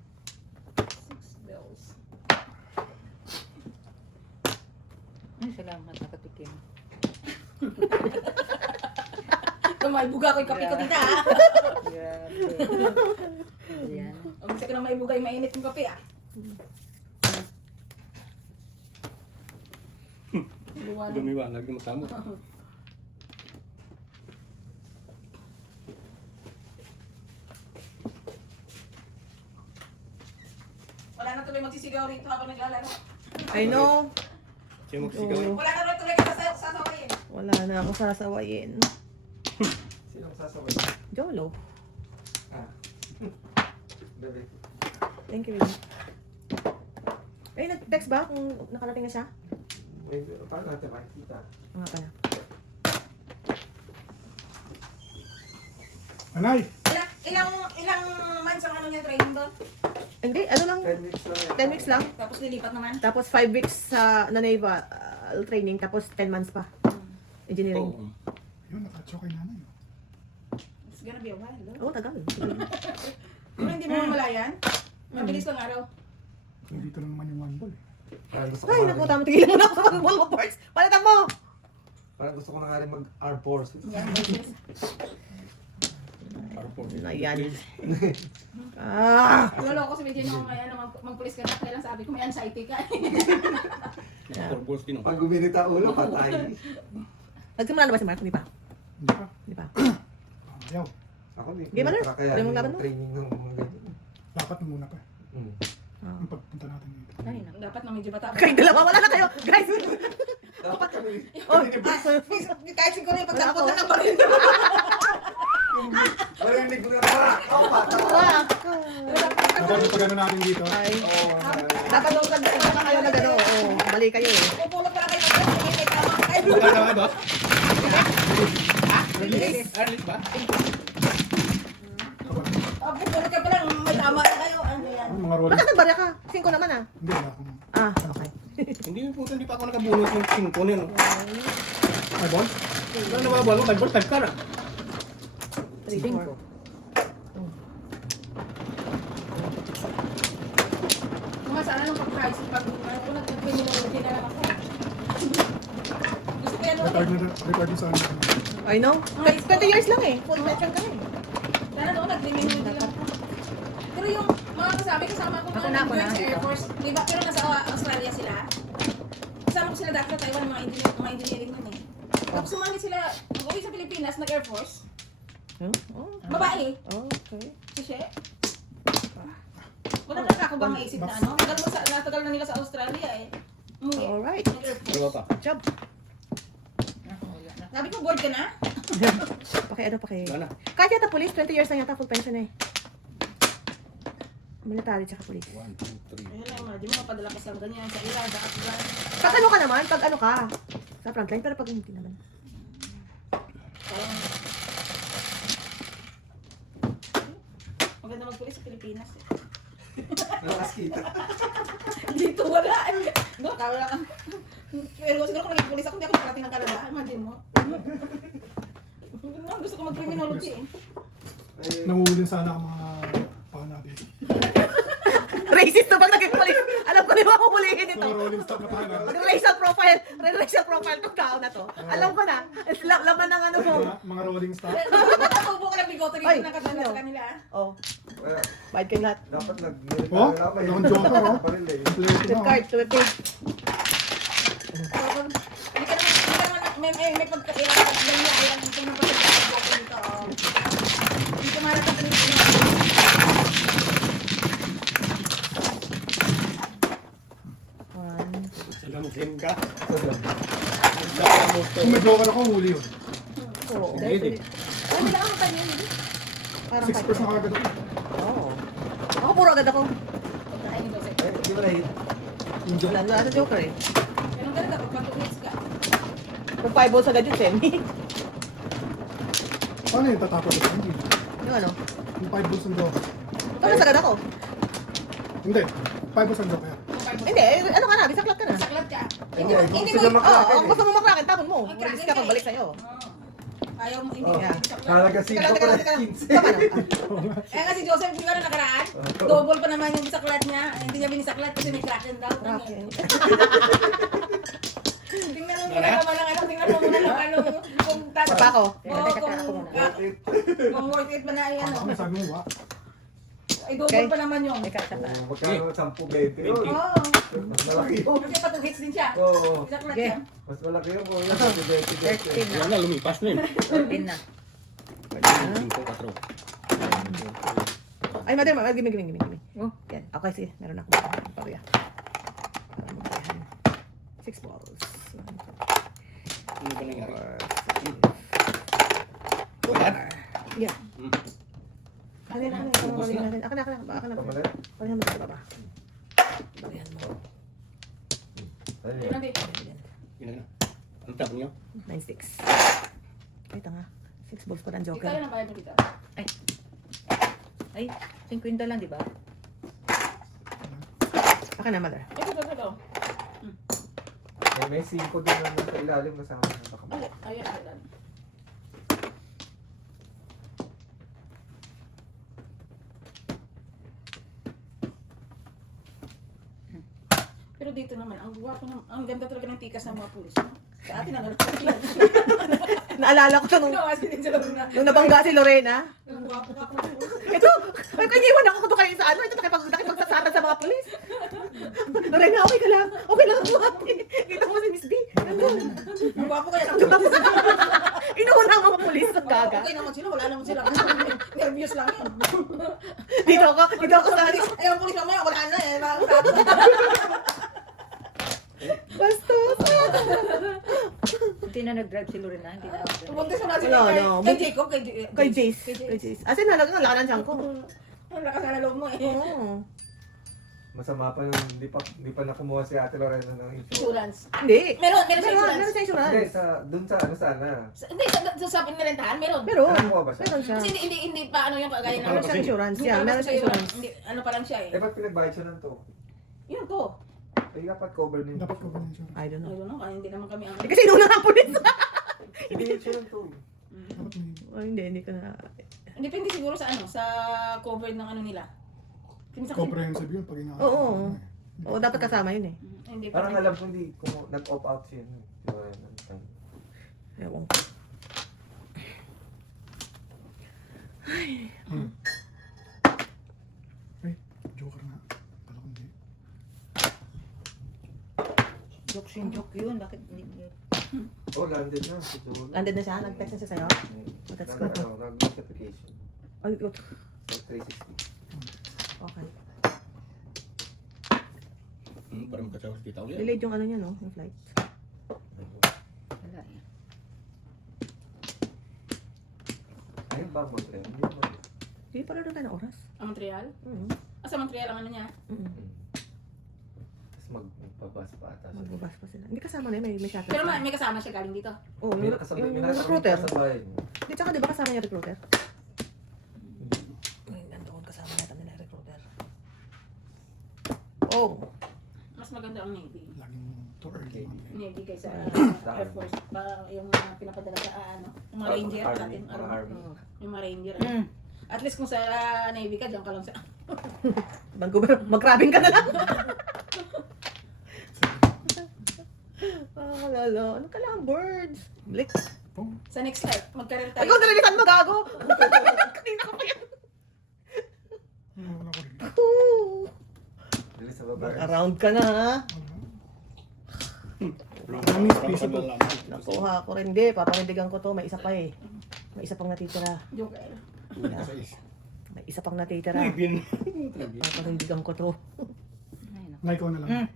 Six bells. Ay, salamat, nakatikim. May buga ko yung kape ko dito ha. Grabe. Ayan. Ang gusto ko na may buga yung mainit yung kape ah. Buwan. Lumiwanag yung mata mo. Wala na tuloy magsisigaw rito habang naglalaro. I know. Siya magsigaw yun. Wala na tuloy ka sasawayin. Wala na ako sasawayin. Sinong sasaway? Jolo. Ah. Bebe. Thank you, baby. Eh, nag-text ba kung nakarating na siya? Wait, paano natin makikita? Nga pala. Anay! Ilang months ang ano niya training doon? Hindi, ano lang. 10 weeks lang yan. 10 weeks lang. Tapos lilipat naman. Tapos 5 weeks sa Naneva training. Tapos 10 months pa. Engineering. Oo. Yun, nakatsyo kay nanay. It's gonna be a while, no? Oo, tagal. Kung hindi mo mamalayan, mabilis lang araw. Dito lang naman yung one ball eh. Parang gusto ko Ay, na naku, rin- tama. Tigilan mo na ako sa mga ball of boards. Palitan mo! Parang gusto ko na nga rin mag-armed forces. Na yan. Ah! Lolo ko si Medyo nung may ano, magpulis ka na, kailan sabi ko may anxiety ka. Purpose din. Pag guminit ang ulo, patay. Nagsimula na ba si Mark? Hindi pa. Hindi pa. Hindi pa. Ayaw. Ako di. Game ba, Nars? Kaya Ano yung laban mo? training ng mga ganyan. Dapat muna pa. Hmm. Ah. Yung pagpunta natin dito. Ay, naku. Dapat nang medyo bata. Kayong dalawa, wala na kayo. Guys! Dapat kami. Oh, Kahit siguro yung Wala pagtapos ako. na ng baril. Marinig ko na para. Dapat yung pag-ano natin dito. Ay, Oo. dapat nung nagsimula na kayo na gano'n. Oo, mali kayo eh. Pupulot pa kayo ng baril, may tama kayo. Ano ba, boss? Release. Arlit ba? Pupulot ka pa lang, may tama na kayo. Ano yan? Mga rolling. Bakit nagbarya ka? 5 naman ah. Hindi, wala akong. Ah, okay. Hindi pa ako nakabunot ng 5 niyan. Ay, bon? Ano na ba, may bon? 5 ka na. 3, 4. Mga sana nung pag-price, pag nag-criminology na lang ako. Gusto ko yan Record na sa ano. I know. 20 years lang eh. Full veteran ka na eh. Sana doon nag-criminology lang ako. Pero yung mga kasama ko Ako mga na, nag-join sa ako na. Air Force, di ba? Pero nasa Australia sila. Kasama ko sila dati sa Taiwan, mga engineering nun eh. Tapos sumali sila, mag-uwi sa Pilipinas, nag-Air Force. Huh? Oh, Babae, okay. si She. Wala ka ako bang maisip na ano? Natagal na nila sa Australia eh. Umuwi. Alright. Nag-Air Force. Ano pa? Job. Sabi ko, bored ka na? Paki. Wala na. Kahit yata police, 20 years lang yata full pension eh. Military tsaka police. 1, 2, 3. Ayun lang, imagine mo, mapadala ka sa ganyan, sa Iran, sa Afghan. Pag ano ka naman, pag ano ka, sa frontline, pero pag hindi naman. Parang, maganda magpulis sa Pilipinas eh. Lakas kita. Dito wala eh. No, kawala ka. Pero siguro kung naging pulis ako, hindi ako nakarating ng Canada. Imagine mo. Gusto ko mag-criminology eh. Nanguhulin sana ang mga paha natin. Racist na pag naging police. Alam ko na yung makukulihin ito. Mga rolling stock na paha natin. Racial profile tong tao na to. Alam ko na. Laman ng ano mo. Mga rolling stock. Natubo ka ng bigote Ay, dito ng katulad ano? sa kanila ah. Oh, bayad kayong lahat. Dapat Oh, nag-military lang. May ang joker, oh. baril eh. Plate Gift na. card, 2 page. May pagkakailan at ganyan. Ayan, ito na pagkakailan dito. Oh. Hindi ko marap ang Sim ka. Kung may joker ako, huli yun. Oo. Hindi. Ay, may nakakanta niyo, hindi? Parang 6% kagad ako. Oo. Ako puro agad ako. Pagkain ni Joseph. Eh, di ba na hit? Wala na sa joker eh. Ganun ganun dapat, pag 2 hits ka. Kung 5 balls agad yun, semi. Paano yung tatapos ito? Hindi. Yung ano? Yung 5 balls ng joker. Tapos agad ako. Hindi. 5 balls ng joker. Hindi, ano ka na, bisaklat ka na. Saklat ka. Hindi, Hindi gusto mo, na Oo, kung gusto mo makrakin, tapon mo. Ay, Release ka kraken pagbalik ka sa'yo. Ayaw mo, hindi Oh, Yeah. saklat. Halaga 5 Teka pa lang, na teka lang. 15. Tama na. Eh kasi Joseph, di ba na nakaraan? Double pa naman yung bisaklat niya. Hindi niya binisaklat kasi may kraken daw. Kraken. Tingnan mo muna naman ang ano, tingnan mo muna ng ano, kung Sa pa ako. Oo, Teka, kung, ako muna. kung worth it ba na yan, Ako ano. sabi mo, wa. Ay, double Okay. pa naman yung. Teka, sa Oh, magkano 10-20 yun. Oo. Mas malaki yun. Kasi pa 2 hits din siya. Oo. Bisaklat Okay. siya. Mas malaki yun kung yun. 20-20. 13 na. Wala na, lumipas na yun. 13 na. 5-4. Ay, mother, gimme. Oh. Yan, okay, sige. Meron ako. Pariya. 6 balls. Ano ba nangyari? Yeah. Ano yan? Ako na. Pamalit? Parihan mo sa baba. Parihan mo. Ano yun? Tingnan din. Yun na. Ang tabo niyo? 9-6. Ay, tanga. 6 balls pa ng Ikaw joker. yun ang bayad mo dito. Ay, 50 lang, di ba? Akin na, mother. Ito. May 5 din na nasa ilalim kasama ng baka. Ayun, ayun. Pero dito naman, ang gwapo naman, ang ganda talaga ng tikas ng mga pulis. No? Sa atin, ang ganda. Naalala ko nung, Kasi din sila na. nung nabangga si Lorena. Ang gwapo ka ng pulis. Ito, ay kanya ako doon kayo sa ano. Ito, nakipagsasatan sa mga polis. Lorena, okay ka lang. Okay lang ako, ate. Kita mo si Miss B. Ang gwapo kaya ng pulis. Inuuna ang mga polis sa gaga. Okay naman sila, wala naman sila. Nervous lang yun. Dito ako sa ano. Eh, ang pulis mamaya, wala na eh. Bastos. Hindi na nag-drive si Lorena, hindi na nag-drive. Buntis mo na sila Wala, kay, no. kay Jacob, Kay Jace. Kay Jace. As in, halagang ang lakanan siyang ko. Ang lakas na loob mo eh. Oo. Masama pa yun. Hindi pa nakumuha si Ate Lorena ng insurance. Insurance. Hindi. Meron siya Meron insurance. siya Hindi, insurance. dun sa ano sana. Hindi, sa pinirentahan, meron. Meron. Nakakuha ba siya? Meron siya. Kasi hindi pa ano yung kagaya Meron ng... siya insurance. Hindi Yeah, pa meron sa siya insurance. Hindi, ano pa lang siya eh. Eh, ba't pinagbayad siya ng to? Yun to. Eh, dapat cover din. Dapat ko ganyan siya. I don't I know. don't know, kaya hindi naman kami ang... Eh, kasi inuuna ang polis. Hindi siya ng to. Dapat may... Oh, hindi ko na. Depende siguro sa ano, sa cover ng ano nila. Pinsa kasi... Comprehensive yun pag ina. Oo. Oo, dapat kasama yun eh. Hindi pa. Parang alam ko hindi kung nag-opt out siya. Di ba? Ewan ko. Ay, joker na. Kala ko hindi. Joke yung joke yun, bakit hindi? Oh, landed na. Si Joel. Landed na siya? Nag-text na siya sa'yo? That's good. Nag-notification. Ay, good. So, 360. Okay. Para magkasawa sa kita ulit. Delayed yung ano niya, no? Yung flight. Wala eh. Ayun ba mag-trend? Hindi ba? Hindi pala doon tayo ng oras. Ang Montreal? Sa Montreal ang ano niya. Tapos magpabas pa ata. Magbabas pa sila. Hindi kasama na yun, may shuttle. Pero may kasama siya galing dito. Oo, May yung, nakasabay, yung may nakasabay recruiter. sa bahay niya. Hindi, tsaka di ba kasama niya recruiter? Ay, nandoon kasama natin nila recruiter. Oh, Mas maganda ang Navy. Laging too early. Navy kaysa Air Force. Pa, yung pinapadala sa ano. Yung mga Ranger natin. Mga Army. Yung mga Ranger. Mm. At least kung sa Navy ka, diyan ka lang sa... mag-grabbing ka na lang. Ah, lalo. Ano ka lang, birds? Blick. Sa next life, magkaroon tayo. Ikaw nalilisan mo, gago. Kanina ko pa yan. Wala ko rin. Ooh. Dili sa babae. Around ka na, ha? Maraming piso po. Nakuha ko rin. Hindi, paparindigan ko to. May isa pa eh. May isa pang natitira. Joker. May isa pang natitira. Bin. Paparindigan ko to. Ay, naku. Like ko na lang.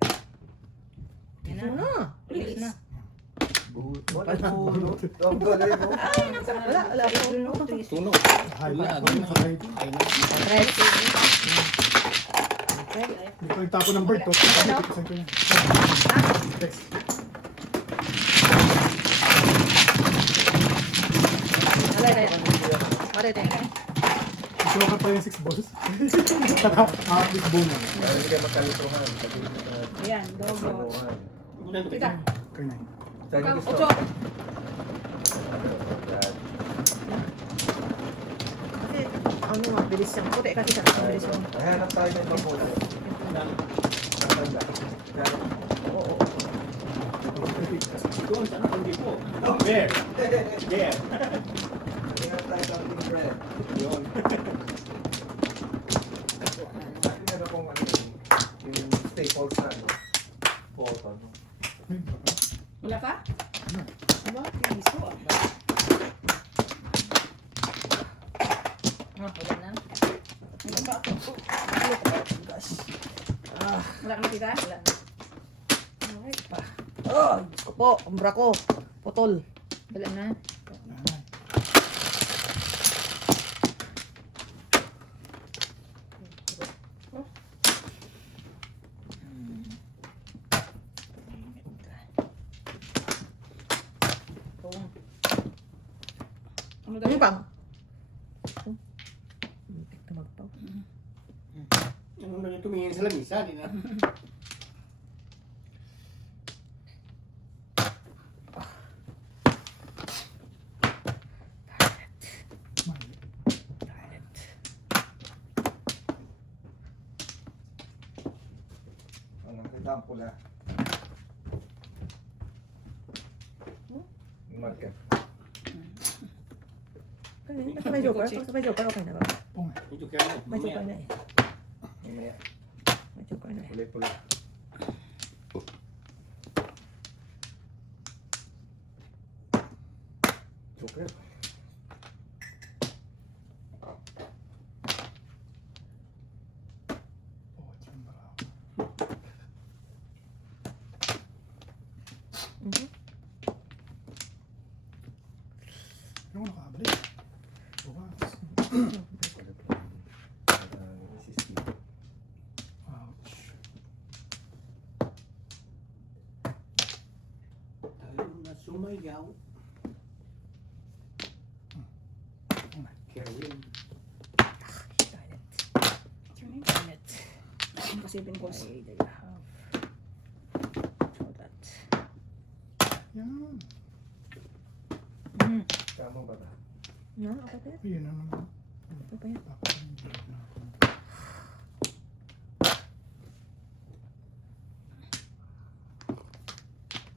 Yan Ito na. na. Release na. Wala bunot. Ang galing mo. Wala po. Tunog. Wala, ganun sa kayo. Press. Hindi ko nagtapo ng bird to. Pagkakitikisan ko yan. Yes. Isuwakan pa yung 6 balls. Big boom na. Para hindi kayo magkalutuhan. Sabihin mo na. Ayan, dogo. Sabuhan. Kita. Kaya na yun. Saan yung gusto? Ocho. Yan. Kasi, ano nga, bilis siyang puti. Kasi sa bilis yung... Ay, hanap tayo ng mabuti. Natanda. Yan. Oo. Doon, sana kung di po. Oh, there. There. Hanap tayo ng king bread. Yun. Meron kong ano yung staples na ano. Cotton. Wala pa? Diba? Piso. Wala na. Wala pa. Wala ka nakita? Wala na. Oh, Diyos ko po. Umbra ko. Putol. Wala na. Ano Ano daw? bang? Tumagpaw. Ano na yung tumingin sa lamisa, di na. Anong kita ang pula? Market. Basta may joker? Basta may joker, okay na ba? Oo nga. Medyo kaya na. May joker na eh. Mamaya. May joker na eh. Pula-pula. Chocolate. Oo, dyan pala. Mhm. Ano ko nakabalik? Bukas. Ouch. Tayo na sumayaw. Kerwin. Ano kasi pimples? Yan. Tama ba ba? Yan, okay pa yan. Ayun na naman. Okay pa yan. Tapos yung bird na ako.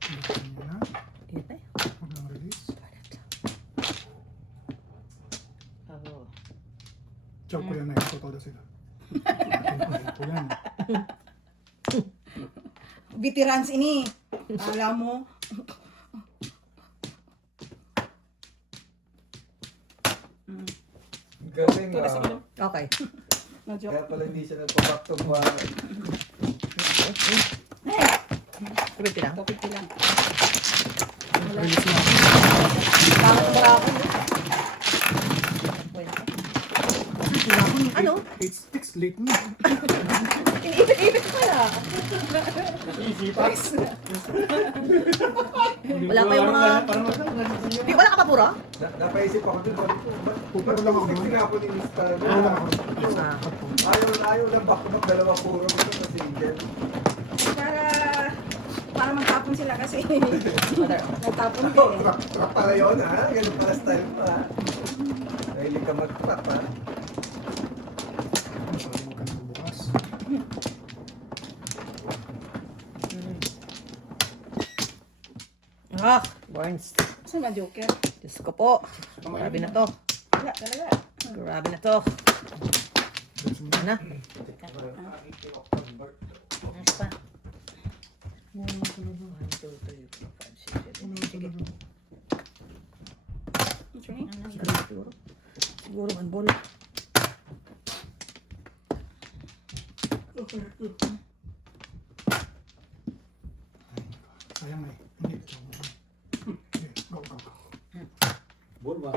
Ayun na. Init na eh. Huwag lang release. Chow ko yan na yun. Totoo na sila. Ito yan. Veterans ini. Alam mo. Galing Ito kasi ah. Okay. No joke. Kaya pala hindi siya nagpa-back to back. Sabit lang. Topic ko lang. Release na. Para ako. Ano? It's late na. Iniipit-ipit ko pala. Wala pa yung mga... Di, wala ka pa puro? Napaisip ako dun. Pupuro lang ako. Tingnan ako ni Mr. Puro lang ako. Ayaw na back to back dalawa puro. Ito na single. Para magtapon sila kasi. Nagtapon ka eh. Trap pala yun ha. Ganun pala style mo ha. Nahilig ka mag-trap ha. Huwag ka na bukas. Ah, Burns. Saan ba joker? Diyos ko po. Grabe na to. Wala talaga. Grabe na to. Ano na? Next pa. 1, 2, 3, 4, 5, 6, 7, 8. Sige. Okay. Siguro. Siguro man ball. ba?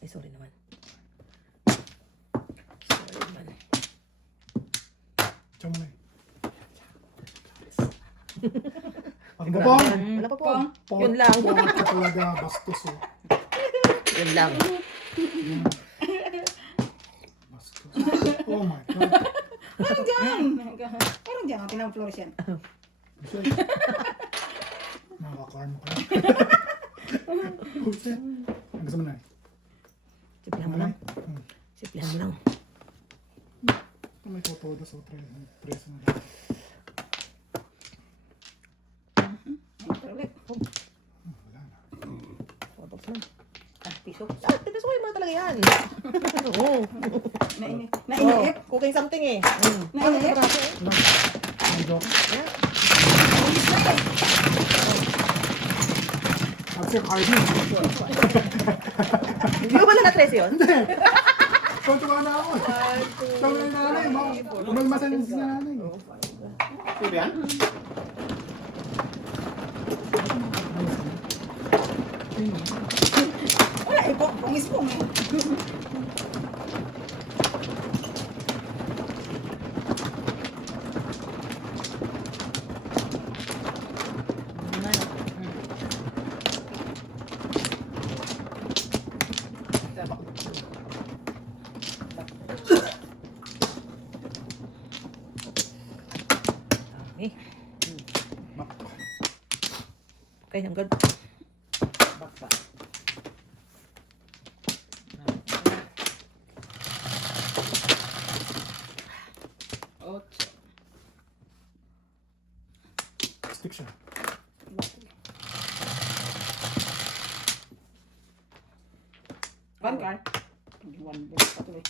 Ay, sorry naman. Sorry naman. Diyan mo na eh. Ano ba? Wala pa po. Pong. Yun lang. Pong ka talaga, bastos eh. Yun lang. Bastos. Oh my God. Parang dyan. Parang dyan. Tinang flores yan. Buset. Nakaka-karma ka. Buset. Ang gusto mo na eh. Siplihan mo Ano lang. na eh? Siplihan mo lang. May totodo sa preso na lang. Pero ulit. Wala na. Box lang. Ah, piso. Ah, tipisuhin mo na talaga yan. Oo. Nainip. Oh, Nainip. cooking something eh. Nainip. Ang joke. At si Cardi. Hindi mo ba na-trace yun? Tuntua na ako eh. Sabi na nanay, umalmasan si nanay. Pwede yan? Wala eh. Pong-ispong eh. Okay. Okay, I'm good. Bakba. Stick siya. One car. One box patuloy.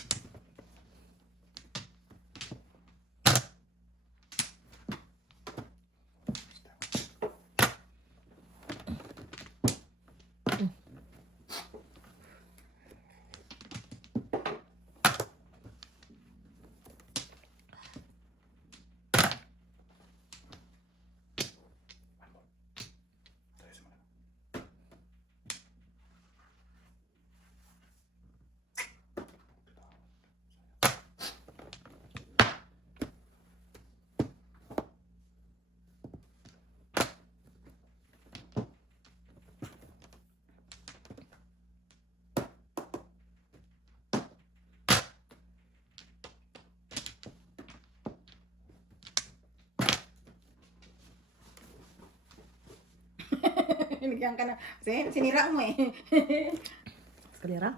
Binigyan ka na. Sinira mo eh. Escalera?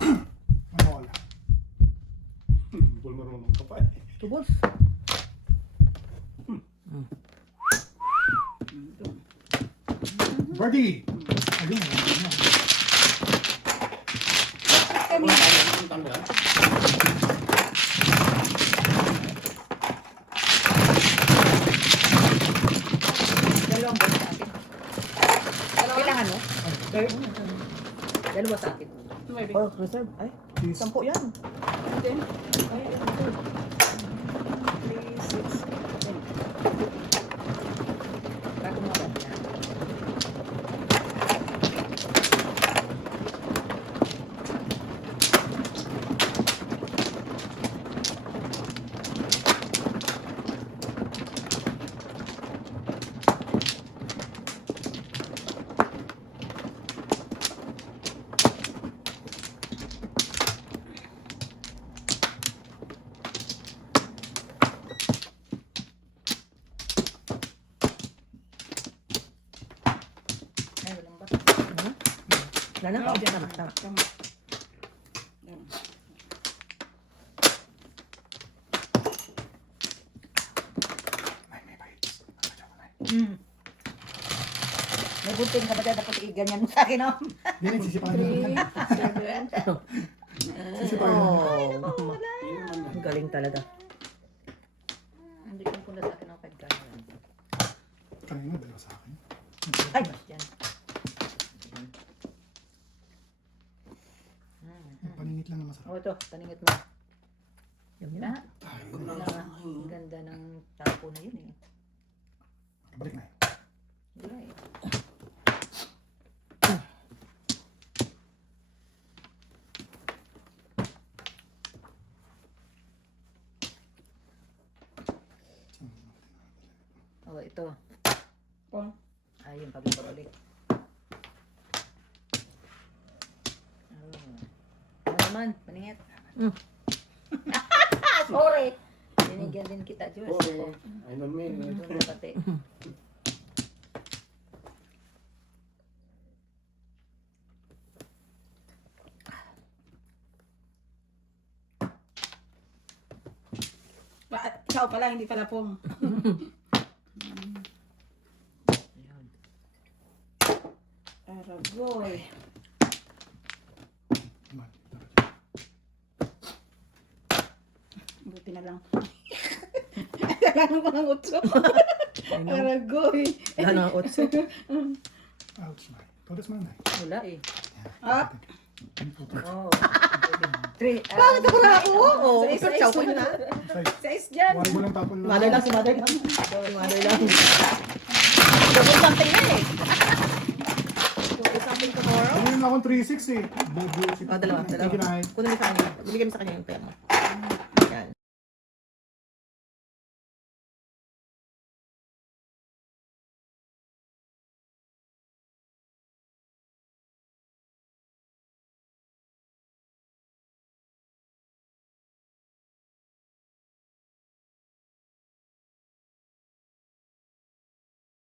Ang bola. Bul marunong ka pa eh. Two balls. Birdie! Ayun, ayun na. Wala tayo ng tanda. Dalawang box sa akin. Kailangan mo? Dalawa sa akin. Oh, reserve. Ay, Please. 10 yan. Then, Ay, reserve. 3, 6, 10. Bago mo ba? Ay, walang ba? Wala na? Oh, tama, tama. Tama. Ay, may bait. May bunting ka ba dyan? Dapat ganyan mo sa akin, no? Hindi, nagsisipahan na. 3, 7. Sisipahan na. Ang galing talaga. Hindi ko pula sa akin ang pagkain. Kanina, dalawa sa akin. Ay, yan. Paningit lang na masarap. O, ito. Taningit mo. Yun yun. Na, ganda ng tapo na yun, eh. Balik na. Hindi na, eh. Oh, ito. Oh. Ayun, pabalik. Ano naman, paningit. Sorry. Binigyan din kita, Diyos. Oo. Ay, namin. Ano pati. Ikaw pala, hindi pala pong. Ayun. Aragoy. Man, Buti na lang. Kailangan ko ng utso. Aragoy. Wala na ang otso. ouch, man. Todas man, ay. Wala, eh. Up. Oh. 3. Bakit ako na ako? Oo, Sa isa, chow ko isa. yun ha. Sais dyan. Wari mo lang tapon na. Mother lang, si mother lang. Si mother lang. Double something na eh. Double something tomorrow. Ano yun akong 3-6 eh. Bubu. Oh, dalawa. Thank you, Nay. Kunin mo sa kanya. Bibigyan mo sa kanya yung pera mo.